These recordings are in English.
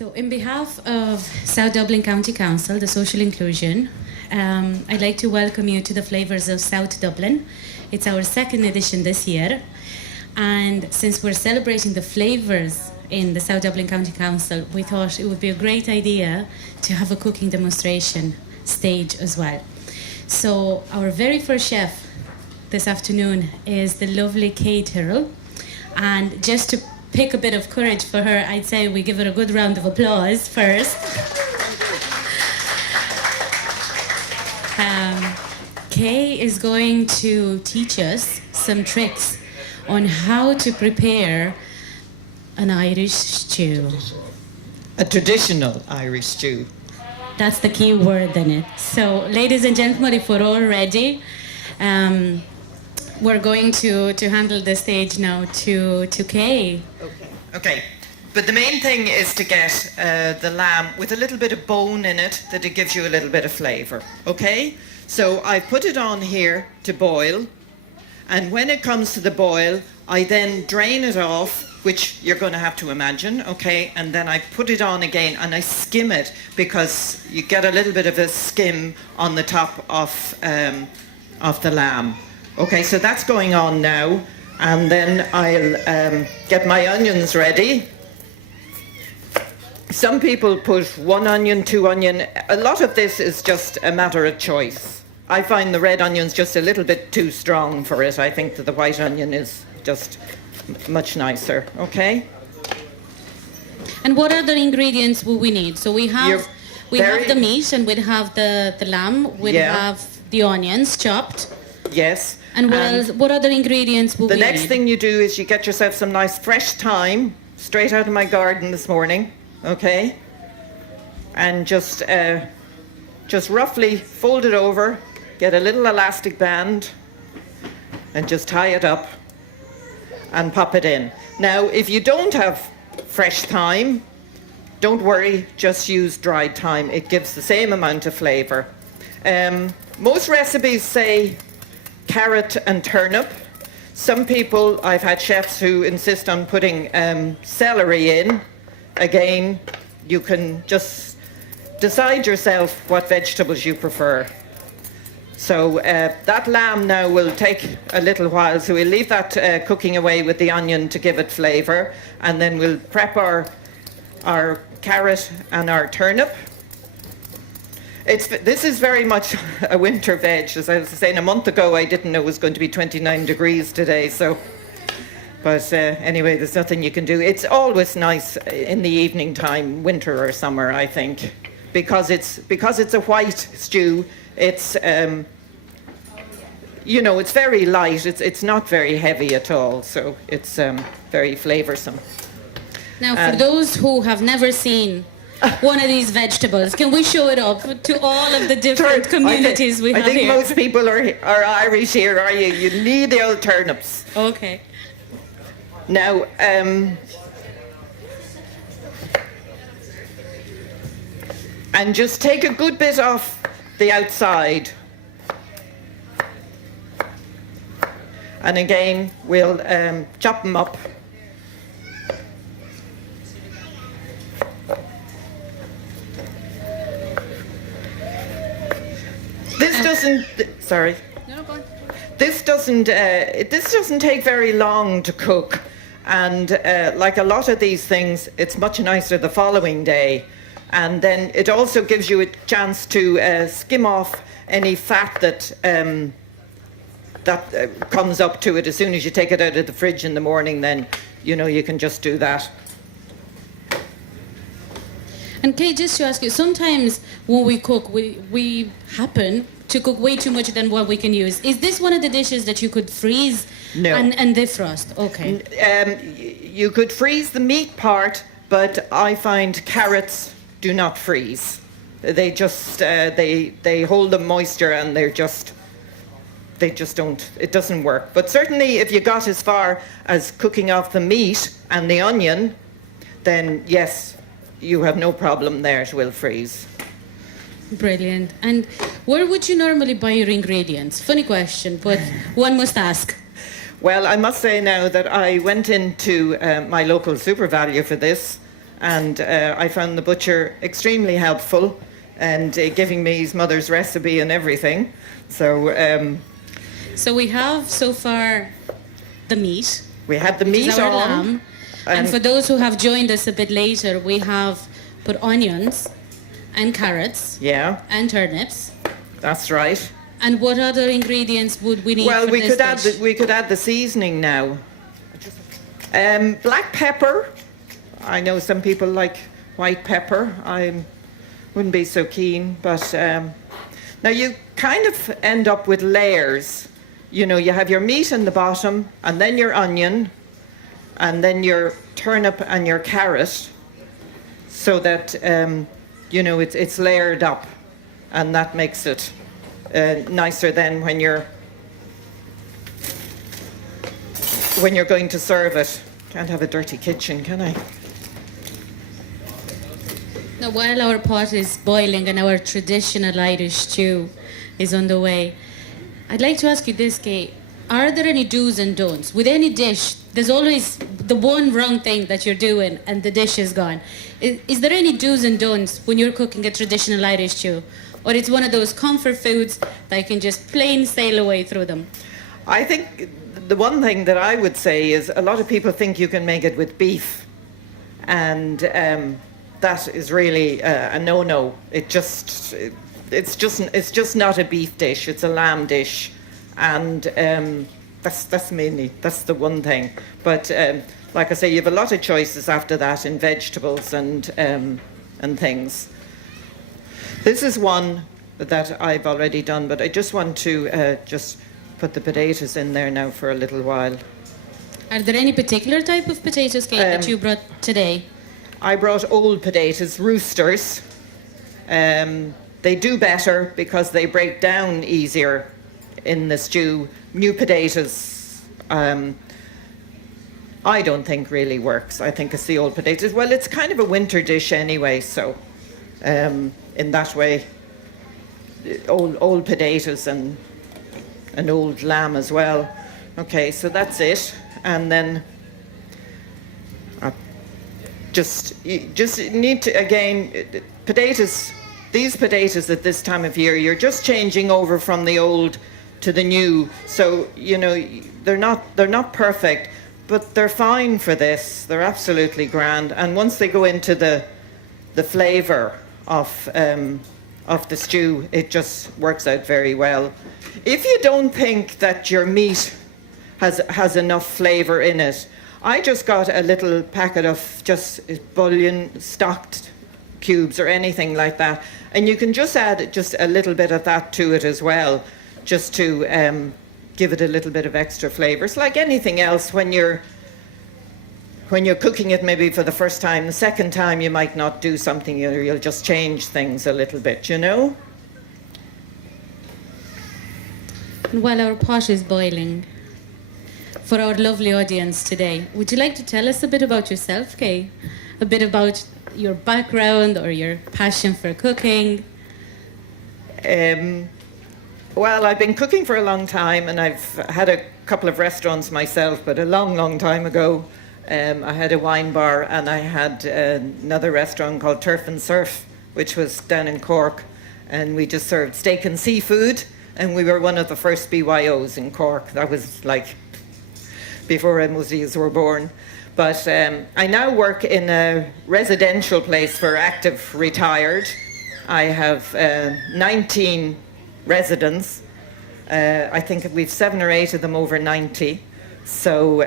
So, in behalf of South Dublin County Council, the Social Inclusion, I'd like to welcome you to the Flavours of South Dublin. It's our second edition this year. And since we're celebrating the flavours in the South Dublin County Council, we thought it would be a great idea to have a cooking demonstration stage as well. So our very first chef this afternoon is the lovely Kay Tyrrell. And just to pick a bit of courage for her, I'd say we give her a good round of applause first. Kay is going to teach us some tricks on how to prepare an Irish stew. A traditional Irish stew. That's the key word in it. So, ladies and gentlemen, if we're all ready, we're going to handle the stage now to Kay. Okay. But the main thing is to get the lamb with a little bit of bone in it, that it gives you a little bit of flavour. Okay? So I put it on here to boil. And when it comes to the boil, I then drain it off, which you're going to have to imagine, okay? And then I put it on again and I skim it, because you get a little bit of a skim on the top of the lamb. Okay, so that's going on now. And then I'll get my onions ready. Some people put 1 onion, 2 onion. A lot of this is just a matter of choice. I find the red onion's just a little bit too strong for it. I think that the white onion is just much nicer, okay? And what other ingredients will we need? So we have the meat, and we'd have the lamb, we'd have the onions chopped. Yes. And what other ingredients will we need? The next thing you do is you get yourself some nice fresh thyme, straight out of my garden this morning, okay? And just roughly fold it over, get a little elastic band, and just tie it up and pop it in. Now, if you don't have fresh thyme, don't worry, just use dried thyme. It gives the same amount of flavour. Most recipes say carrot and turnip. Some people, I've had chefs who insist on putting celery in. Again, you can just decide yourself what vegetables you prefer. So that lamb now will take a little while, so we'll leave that cooking away with the onion to give it flavour, and then we'll prep our carrot and our turnip. This is very much a winter veg. As I was saying, a month ago I didn't know it was going to be 29 degrees today, so... But anyway, there's nothing you can do. It's always nice in the evening time, winter or summer, I think, because it's a white stew. It's it's very light. It's not very heavy at all, so it's very flavoursome. Now, for those who have never seen one of these vegetables, can we show it up to all of the different communities we have here? I think most people are Irish here, are you? You need the old turnips. Okay. Now, and just take a good bit off the outside. And again, we'll chop them up. This doesn't, sorry. No, go on. This doesn't take very long to cook. And like a lot of these things, it's much nicer the following day. And then it also gives you a chance to skim off any fat that comes up to it as soon as you take it out of the fridge in the morning. Then you can just do that. And Kay, just to ask you, sometimes when we cook, we happen to cook way too much than what we can use. Is this one of the dishes that you could freeze? No. And defrost? Okay. You could freeze the meat part, but I find carrots do not freeze. They just they hold the moisture, and they just don't. It doesn't work. But certainly, if you got as far as cooking off the meat and the onion, then yes, you have no problem there. It will freeze. Brilliant. And where would you normally buy your ingredients? Funny question, but one must ask. Well, I must say now that I went into my local SuperValu for this, and I found the butcher extremely helpful and giving me his mother's recipe and everything. So we have so far the meat. We had the meat our on. lamb. And for those who have joined us a bit later, we have put onions and carrots. Yeah. And turnips. That's right. And what other ingredients would we need well, for we this dish? we could add the seasoning now. Black pepper. I know some people like white pepper. I wouldn't be so keen, but now you kind of end up with layers. You know, you have your meat in the bottom, and then your onion, and then your turnip and your carrot, so that you know it's layered up, and that makes it nicer then when you're going to serve it. Can't have a dirty kitchen, can I? Now, while our pot is boiling and our traditional Irish stew is on the way, I'd like to ask you this, Kay. Are there any do's and don'ts? With any dish, there's always the one wrong thing that you're doing and the dish is gone. Is there any do's and don'ts when you're cooking a traditional Irish stew? Or it's one of those comfort foods that you can just plain sail away through them? I think the one thing that I would say is a lot of people think you can make it with beef. And that is really a no-no. It's just not a beef dish. It's a lamb dish, and that's the one thing. But like I say, you have a lot of choices after that in vegetables and things. This is one that I've already done, but I just want to just put the potatoes in there now for a little while. Are there any particular type of potatoes, Kate, that you brought today? I brought old potatoes, roosters. They do better because they break down easier in the stew. New potatoes, I don't think really works. I think it's the old potatoes. Well, it's kind of a winter dish anyway, so in that way, old potatoes and an old lamb as well. Okay, so that's it. And then you just need to, again, potatoes, these potatoes at this time of year, you're just changing over from the old to the new. So, you know, they're not perfect, but they're fine for this. They're absolutely grand. And once they go into the flavour of the stew, it just works out very well. If you don't think that your meat has enough flavour in it, I just got a little packet of just bouillon, stocked cubes or anything like that. And you can just add just a little bit of that to it as well, just to give it a little bit of extra flavour. It's like anything else when you're cooking it maybe for the first time. The second time you might not do something, you'll just change things a little bit, you know? And while our pot is boiling, for our lovely audience today, would you like to tell us a bit about yourself, Kay? A bit about your background or your passion for cooking? Well, I've been cooking for a long time, and I've had a couple of restaurants myself, but a long, long time ago. I had a wine bar, and I had another restaurant called Turf and Surf, which was down in Cork, and we just served steak and seafood, and we were one of the first BYOs in Cork. That was like before museums were born. But I now work in a residential place for active retired. I have 19 residents. I think we've 7 or 8 of them over 90. So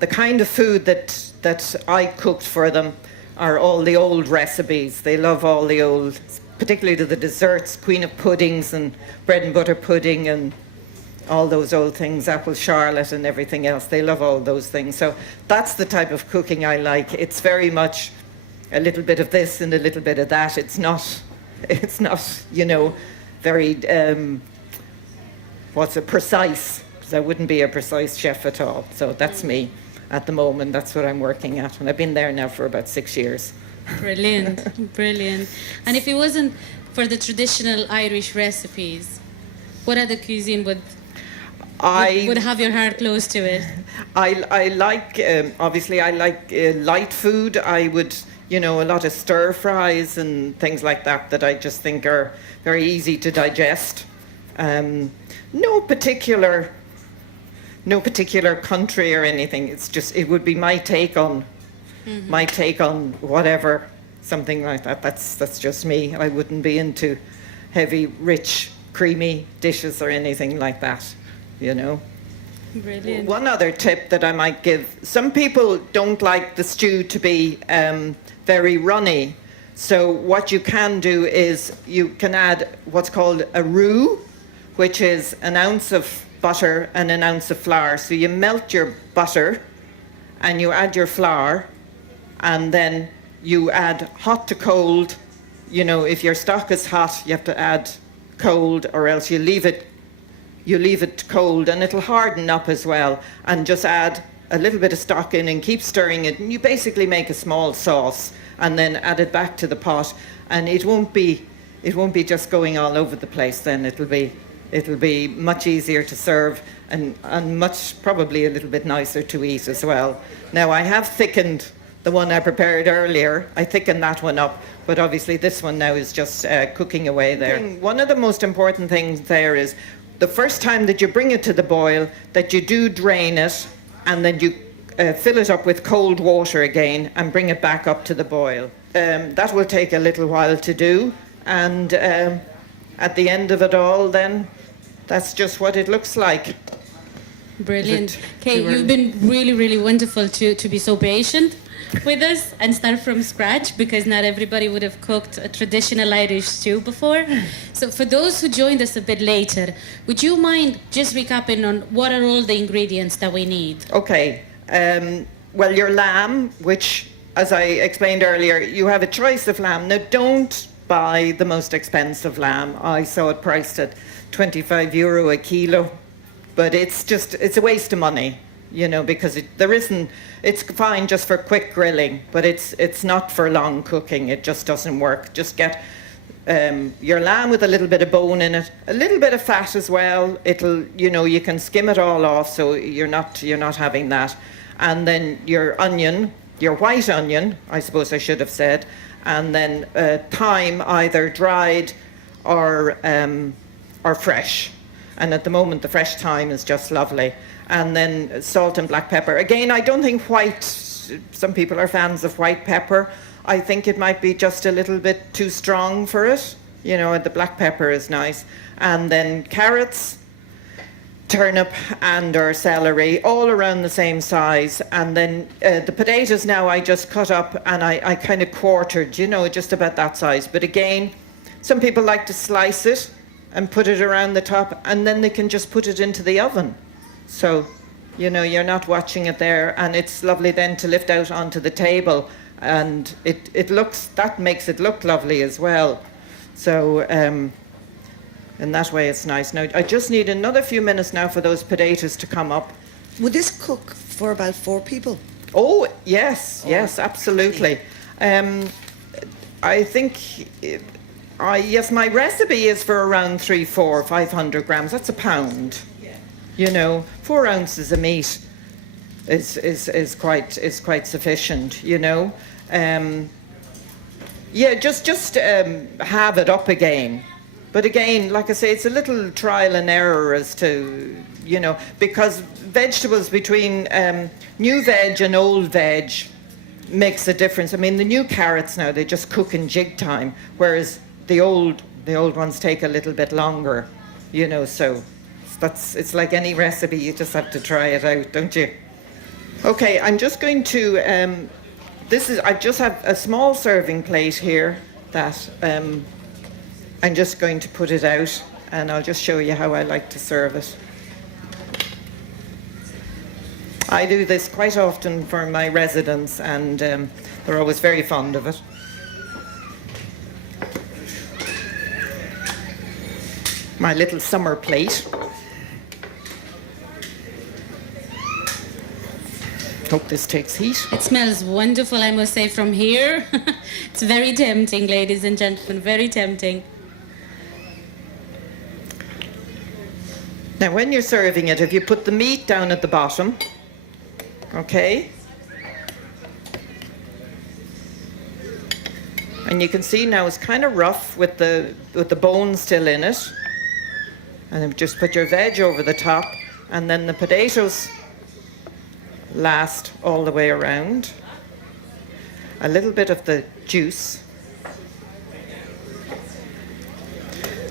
the kind of food that I cooked for them are all the old recipes. They love all the old, particularly the desserts, Queen of Puddings and bread and butter pudding and all those old things, apple charlotte and everything else. They love all those things. So that's the type of cooking I like. It's very much a little bit of this and a little bit of that. It's not, you know, very, precise. Because I wouldn't be a precise chef at all. So that's me at the moment. That's what I'm working at. And I've been there now for about 6 years. Brilliant, brilliant. And if it wasn't for the traditional Irish recipes, what other cuisine would have your heart close to it? I like, obviously I like light food. I would, you know, a lot of stir fries and things like that that I just think are very easy to digest. No particular country or anything. It's just, it would be my take on whatever, something like that. That's just me. I wouldn't be into heavy, rich, creamy dishes or anything like that, you know. Brilliant. One other tip that I might give, some people don't like the stew to be very runny. So what you can do is you can add what's called a roux, which is an ounce of butter and an ounce of flour. So you melt your butter and you add your flour, and then you add hot to cold. You know, if your stock is hot, you have to add cold, or else you leave it cold, and it'll harden up as well. And just add a little bit of stock in and keep stirring it, and you basically make a small sauce, and then add it back to the pot, and it won't be just going all over the place. Then it'll be much easier to serve, and much, probably a little bit nicer to eat as well. Now, I have thickened the one I prepared earlier. I thickened that one up, but obviously this one now is just cooking away there. One of the most important things there is the first time that you bring it to the boil, that you do drain it, and then you fill it up with cold water again and bring it back up to the boil. That will take a little while to do, and at the end of it all, then that's just what it looks like. Brilliant. Kay, you've been really, really wonderful to be so patient with us and start from scratch, because not everybody would have cooked a traditional Irish stew before. So for those who joined us a bit later, would you mind just recapping on what are all the ingredients that we need? Okay. Well, your lamb, which, as I explained earlier, you have a choice of lamb. Now, don't buy the most expensive lamb. I saw it priced at €25 a kilo, but it's a waste of money, you know, because it's fine just for quick grilling, but it's not for long cooking. It just doesn't work. Just get your lamb with a little bit of bone in it, a little bit of fat as well. It'll, you know, you can skim it all off, so you're not having that. And then your onion, your white onion, I suppose I should have said, and then thyme, either dried or fresh. And at the moment, the fresh thyme is just lovely. And then salt and black pepper. Again, I don't think some people are fans of white pepper. I think it might be just a little bit too strong for it. You know, the black pepper is nice. And then carrots, turnip or celery, all around the same size. And then the potatoes now I just cut up and I kind of quartered, you know, just about that size. But again, some people like to slice it and put it around the top, and then they can just put it into the oven. So, you know, you're not watching it there, and it's lovely then to lift out onto the table, and that makes it look lovely as well. So, in that way it's nice. Now, I just need another few minutes now for those potatoes to come up. Would this cook for about 4 people? Oh, yes, absolutely. I think... yes, my recipe is for around 500 grams. That's a pound. Yeah. You know, 4 ounces of meat is quite sufficient. You know, just have it up again. But again, like I say, it's a little trial and error as to, you know, because vegetables between new veg and old veg makes a difference. I mean, the new carrots now, they just cook in jig time, whereas the old ones take a little bit longer, you know, so it's like any recipe, you just have to try it out, don't you? Okay, I'm just going to, I just have a small serving plate here that I'm just going to put it out, and I'll just show you how I like to serve it. I do this quite often for my residents, and they're always very fond of it. My little summer plate. Hope this takes heat. It smells wonderful, I must say, from here. It's very tempting, ladies and gentlemen, very tempting. Now, when you're serving it, if you put the meat down at the bottom, okay? And you can see now it's kind of rough with the bone still in it. And then just put your veg over the top, and then the potatoes last all the way around. A little bit of the juice.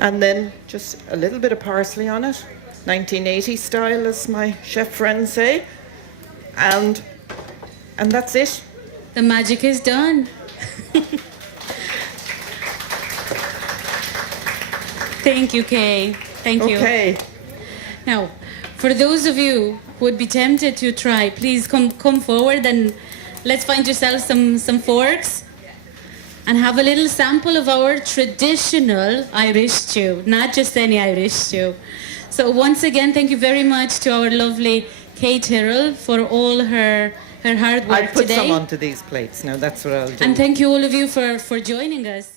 And then just a little bit of parsley on it. 1980 style, as my chef friends say. And that's it. The magic is done. Thank you, Kay. Thank you. Okay. Now, for those of you who would be tempted to try, please come forward and let's find yourself some forks and have a little sample of our traditional Irish stew, not just any Irish stew. So once again, thank you very much to our lovely Kay Tyrrell for all her hard work I'll put today. some onto these plates now, that's what I'll do. And thank you all of you for joining us.